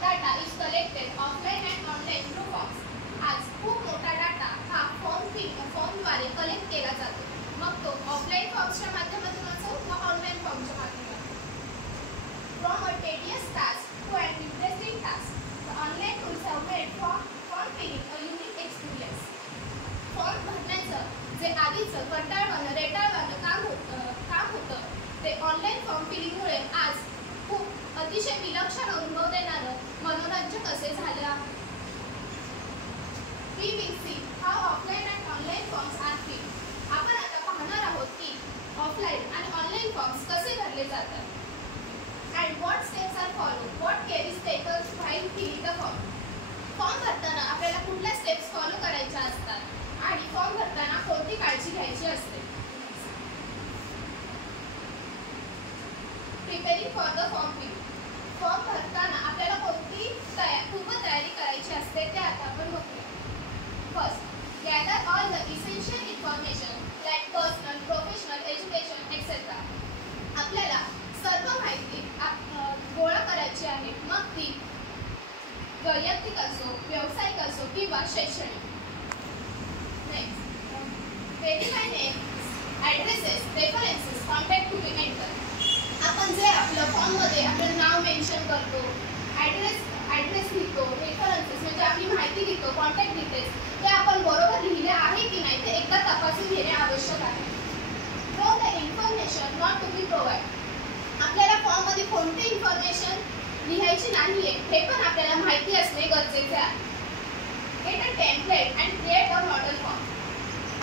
data is collected offline and online through forms. आज खूप मोठा डाटा हा फॉर्मद्वारे कलेक्ट केला जातो. मग तो ऑफलाईन फॉर्म्सच्या माध्यमातून असो व ऑनलाईन फॉर्मच्या माध्यमातून. From a tedious task to an interesting task, the online tools have made form filling a unique experience. Form भरण्याचं जे आधीचं कंटाळवाणं रेटाळवाणं काम होतं ते ऑनलाईन फॉर्म फिलिंगमुळे आज खूप अतिशय विलक्षण अनुभव देणारं मनोरंजक असे झाले आहे. We will see how offline and online forms are filled. आपण आता पाहणार आहोत की ऑफलाईन आणि ऑनलाईन फॉर्म्स कसे भरले जातात. And what steps are followed? What care is taken while filling the form? Form भरताना आपल्याला कुठल्या स्टेप्स फॉलो करायच्या असतात आणि फॉर्म भरताना कोणती काळजी घ्यायची असते. Preparing for the form filling. फॉर्म भरताना आपल्याला कोणती पूर्वतयारी करायची असते ते आता आपण बघूया. First, gather all the essential information like personal, professional, education etcetera. आपल्याला सर्व माहिती गोळा करायची आहे, मग ती वैयक्तिक असो, व्यावसायिक असो किंवा शैक्षणिक. Next, verify names, addresses, references, contact to be enter. आपण जे आपलं फॉर्ममध्ये आपलं नाव मेन्शन करतो, ॲड्रेस लिहितो, रेफरन्सेस म्हणजे आपली माहिती लिहितो, कॉन्टॅक्ट डिटेल्स ते आपण बरोबर लिहिले आहे की नाही ते एकदा तपासून घेणे आवश्यक आहे. Through the information not to be provide. आपल्याला फॉर्ममध्ये कोणती इन्फॉर्मेशन लिहायची नाही आहे हे पण आपल्याला माहिती असणे गरजेचे आहे. Get a template and create a model form.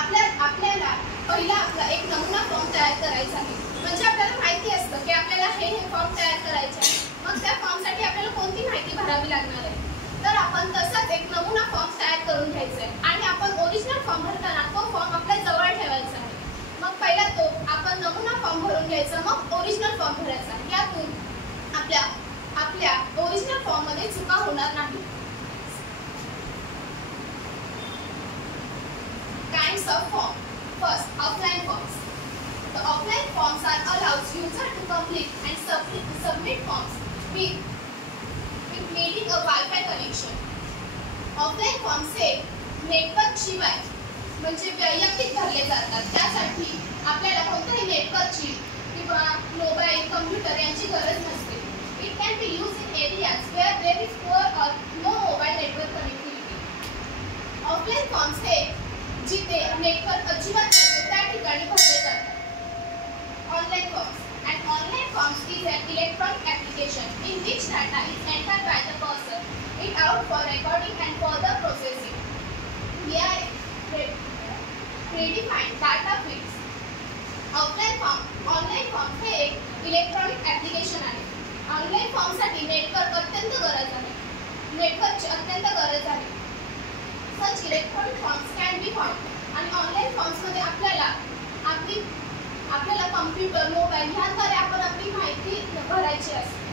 आपल्याला पहिला आपला एक नमुना फॉर्म तयार करायचा आहे. म्हणजे आपल्याला माहिती असतं की आपल्याला हे फॉर्म तयार करायचे आहे, मग त्या फॉर्मसाठी आपल्याला कोणती माहिती भरावी लागणार आहे. तर आपण तसाच एक नमुना फॉर्म तयार करून घ्यायचा आहे आणि आपण ओरिजिनल फॉर्म भरताना तो फॉर्म आपल्या जवळ ठेवायचा आहे. मग पहिला तो आपण नमुना फॉर्म भरून घ्यायचा, मग ओरिजिनल फॉर्म भरायचा. यातून आपल्या ओरिजिनल फॉर्ममध्ये चुका होणार नाही. Kinds of form. First, offline forms. The offline forms are allows user to complete and submit forms with needing a Wi-Fi connection. Offline forms हे नेटवर्क शिवाय म्हणजे वैयक्तिक भरले जातात. त्यासाठी आपल्याला कोणत्याही नेटवर्कची किंवा मोबाईल, कम्प्युटर यांची गरज नसते. It can be used in areas where there is poor or no mobile network connectivity. Offline forms हे जिथे नेटवर्क अजिबात नसते त्या ठिकाणी भरले जातात. Online forms. An online forms is an electronic application in which data is entered by the person it out for recording and further processing. We are predefined data fields. Online form हे एक electronic application आहे. Online form साठी नेटवर्कची अत्यंत गरज आहे. Such electronic forms can be found. आणि online forms मध्ये आपल्याला कम्प्युटर, मोबाईल ह्याद्वारे आपण आपली माहिती भरायची असते.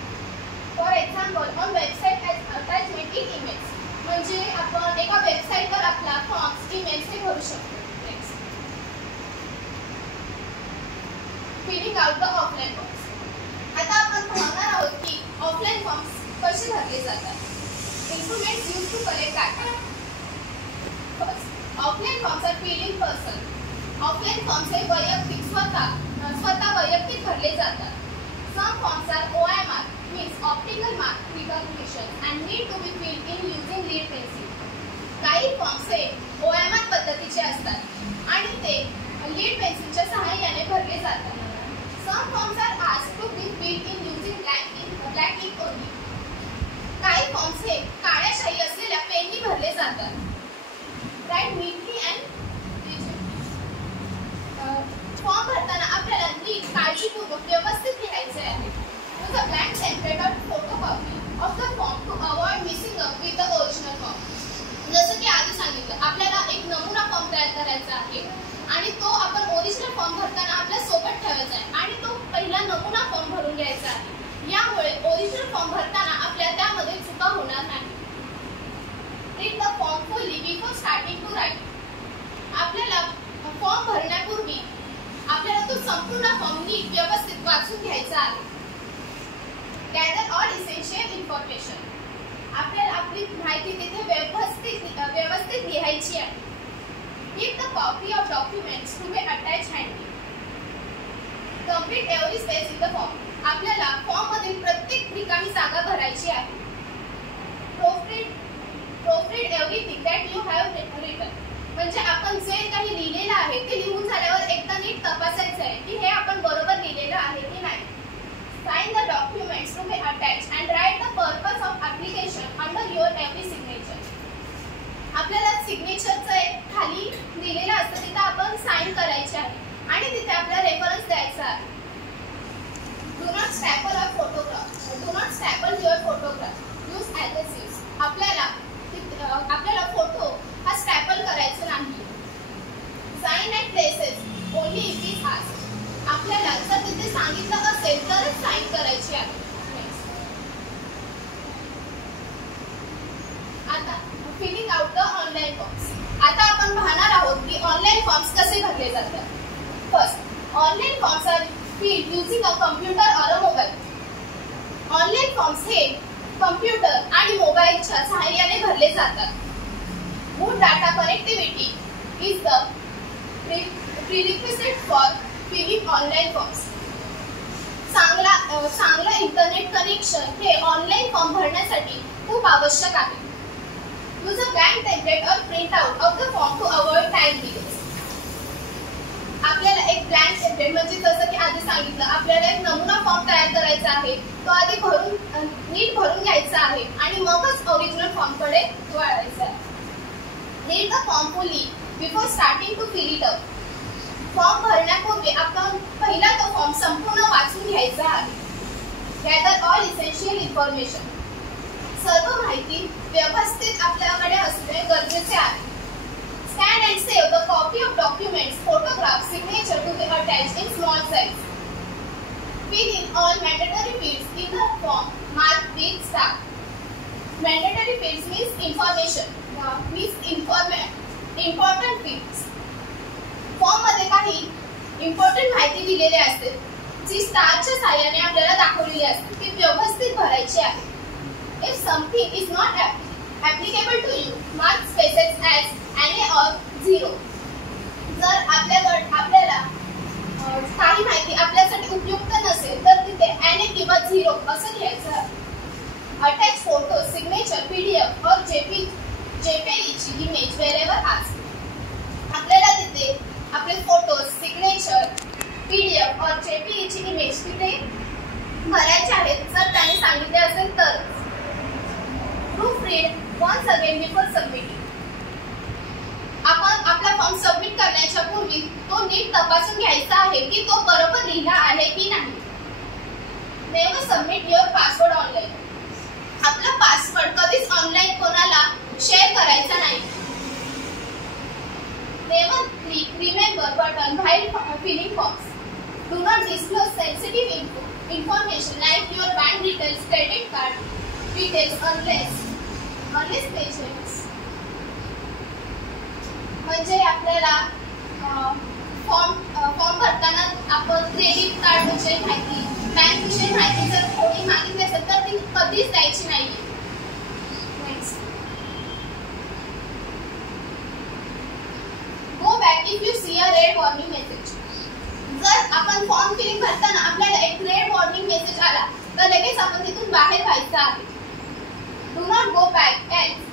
For example, on website attachment in image. म्हणजे आपण एका वेबसाईटवर आपला फॉर्म्स, इमेज हे भरू शकतो. Next, filling out the offline forms. आता आपण पाहणार आहोत की ऑफलाईन फॉर्म्स कसे भरले जातात. Instruments use to collect data. First, offline forms are filling person. Offline forms हे वैयक्तिक स्वतः वैयक्तिक भरले जातात. Some forms are OMR, means optical mark recognition and need to be filled in using lead pencil. काही फॉर्म्स हे OMR पद्धतीचे असतात आणि ते लीड पेन्सिलच्या सहाय्याने भरले जातात. Some forms are asked to be filled in using black ink only. काही फॉर्म्स हे काळ्या शाई असलेल्या पेननी भरले जातात. Write neatly and फॉर्म भरताना आपल्याला नीट काळजीपूर्वक व्यवस्थित लिहायचे आहे. Use a blank template or photocopy of the form to avoid mixing up with the original form. जसं की आधी सांगितलं, आपल्याला एक नमुना फॉर्म तयार करायचा आहे आणि तो आपण ओरिजिनल फॉर्म भरताना आपल्या सोबत ठेवायचा आहे आणि तो पहिला नमुना फॉर्म भरून घ्यायचा आहे. यामुळे ओरिजिनल फॉर्म भरताना आपल्या त्यामध्ये चुका होणार नाही. Read the form fully before starting to write. आपल्याला फॉर्म भरण्यापूर्वी आपल्याला तो संपूर्ण फॉर्म नीट व्यवस्थित वाचून घ्यायचा आहे. Gather all essential information. आपल्याला आपली माहिती तिथे व्यवस्थित लिहायची आहे. Keep the copy of documents to be attached handy. Complete every space in the form. आपल्याला फॉर्म मधील प्रत्येक रिकामी जागा भरायची आहे. Proofread everything that you have written. म्हणजे आपण जे काही लिहिलेलं आहे ते लिहून झाल्यावर एकदा नीट तपासायचं आहे की हे आपण बरोबर लिहिलेलं आहे की नाही. Sign the documents to be attached and write the purpose of application under your every signature. आपल्याला सिग्नेचरचं एक खाली दिलेलं असतं तिथे आपण साइन करायचे आहे आणि तिथे आपल्याला रेफरन्स द्यायचा आहे. Do not staple a photograph. Do not staple your photograph. Use adhesives. आपल्याला फोटो हा स्टॅपल करायचा नाही. Sign at places only if it asks. आपल्याला जर तिथे सांगितलं असेल तरच साइन करायची आहे. आता filling out the online forms. आता आपण पाहणार आहोत की ऑनलाइन फॉर्म्स कसे भरले जातात. First, online forms are filled using a computer or a mobile. Online forms हे कॉम्प्युटर आणि मोबाईलच्या सहाय्याने भरले जातात. Good data connectivity is the prerequisite for filling online forms. चांगला इंटरनेट कनेक्शन हे ऑनलाइन फॉर्म भरण्यासाठी खूप आवश्यक आहे. Use a blank template or print out of the form to avoid time delays. आपल्याला एक ब्लँक टेम्पलेट म्हणजे जसं की आधी सांगितलं आपल्याला एक नमुना फॉर्म तयार करायचा आहे. तो आधी नीट भरून घ्यायचा आहे आणि मगच ओरिजिनल फॉर्म कडे वळायचं आहे. Read the form fully before starting to fill it up. Form भरण्यापूर्वी आपण पहिला तो फॉर्म संपूर्ण वाचून घ्यायचा आहे. Gather all essential information. सर्व माहिती व्यवस्थित आपल्याकडे असणे गरजेचे आहे. Scan and save the copy of documents, photographs, signature to be attached in small size. Fill in all mandatory fields in the form marked with star. Mandatory fields means information. Important fields. Form मध्ये काही important माहिती दिलेली असते जी स्टारच्या साहाय्याने आपल्याला दाखवलेली असते. ती व्यवस्थित भरायची आहे. If something is not applicable to you, mark spaces as NA or 0. जर आपल्याला काही माहिती आपल्यासाठी उपयुक्त नसेल तर तिथे NA किंवा 0 असं लिहायचं. Attach photos, signature, PDF or JPG image wherever asked. आपल्याला तिथे आपले फोटोज, सिग्नेचर, PDF और JPG इमेज तिथे भरायचे आहेत जर त्यांनी सांगितले असेल तर. Proofread once again before submitting. आपण आपला फॉर्म सबमिट करण्याच्या पूर्वी तो नीट तपासून घ्यायचा आहे की तो बरोबर लिहिला आहे की नाही. Never submit your password online. आपला पासवर्ड कधीच ऑनलाइन कोणाला शेअर करायचा नाही. Never click remember button while filling forms. Do not disclose sensitive information like your bank details, credit card details unless payments. म्हणजे आपल्याला फॉर्म भरताना आपण क्रेडिट कार्ड विषयी माहिती, बँक विषयी माहिती जर थोडी मागितली असेल तर ती कधीच द्यायची नाही. Go back if you see a red warning message. जर आपण फॉर्म फिलिंग भरताना आपल्याला एक रेड वॉर्निंग मेसेज आला तर लगेच आपण तिथून बाहेर व्हायचं आहे. Do not go back else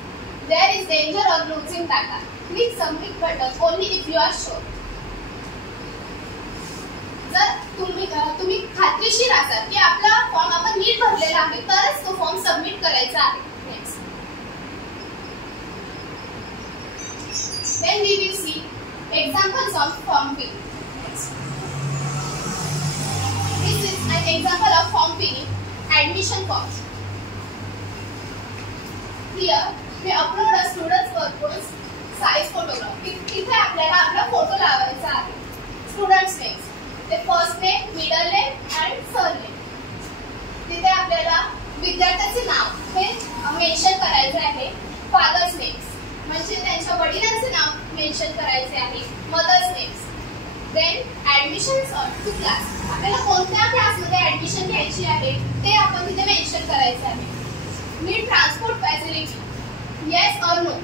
there is danger of losing data. Click submit button only if you are sure. जर तुम्ही खात्रीशीर असाल की आपला फॉर्म आपण नीट भरलेला आहे तरच तो फॉर्म सबमिट करायचा आहे. Next, then we will see examples of form filling. This is an example of form filling, admission form. Here we upload a student's purpose size photograph. इथे आपल्याला आपला फोटो लावायचा आहे. स्टुडंट्स नेम, ते first name, middle name आणि surname. तिथे आपल्याला विद्यार्थ्याचे नाव हे मेन्शन करायचे आहे. फादर्स नेम्स म्हणजे त्यांच्या वडिलांचे नाव मेन्शन करायचे आहे. Mother's names. Then admissions to class, आपल्याला कोणत्या क्लासमध्ये ऍडमिशन घ्यायची आहे ते आपण तिथे मेन्शन करायचे आहे. नीड ट्रान्सपोर्ट फॅसिलिटी, येस और नो.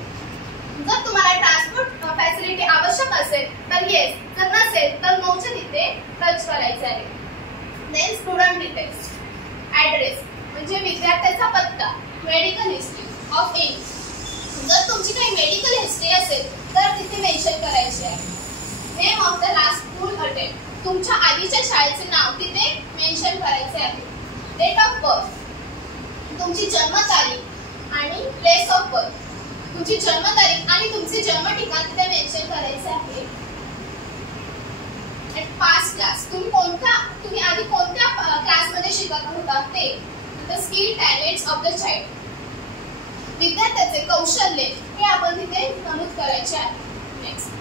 जर तुम्हाला ट्रान्सपोर्ट फॅसिलिटी आवश्यक असेल तर येस, जर नसेल तर नोच्या तिथे टच करायचे आहे. देन स्टुडंट डिटेल्स, ॲड्रेस म्हणजे विद्यार्थ्याचा पत्ता, मेडिकल हिस्ट्री ऑफ एनी. जर तुमची काही मेडिकल हिस्ट्री असेल तर तिथे मेन्शन करायची आहे. Name of the last school attend, तुमच्या आधीच्या शाळेचे नाव तिथे मेन्शन करायचे आहे. डेट ऑफ बर्थ, तुमची जन्मतारीख आणि प्लेस ऑफ बर्थ, तुमची जन्मतारीख आणि तुमचे जन्म ठिकाण तिथे मेन्शन करायचे आहे. पास्ट क्लास, तुम्ही आधी कोणत्या क्लासमध्ये शिकत होता ते. The skill talents of the child, विद्यार्थ्याचे कौशल्य हे आपण तिथे नमूद करायचे आहे. Next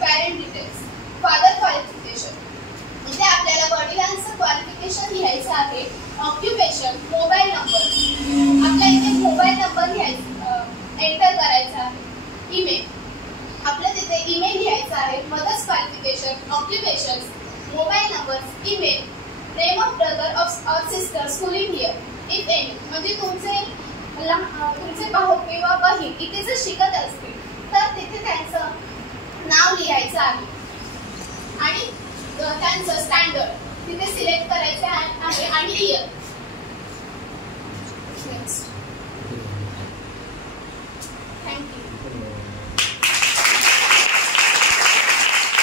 parent details, father qualification म्हणजे आपल्याला वडिलांचं क्वालिफिकेशन लिहायचं आहे. ऑक्युपेशन, मोबाईल नंबर, आपल्या इथे मोबाईल नंबर एंटर करायचा आहे. ईमेल, आपल्या तिथे ईमेल लिहायचा आहे. Mother's qualification, occupation, mobile number, email, name of brother और sister schooling here if any, म्हणजे तुमचे भाऊ किंवा बहीण इथे जर शिकत असतील तर तिथे त्यांचं नाव लिहायचं आहे आणि त्यांचं स्टँडर्ड तिथे सिलेक्ट करायचं आहे आणि इयर.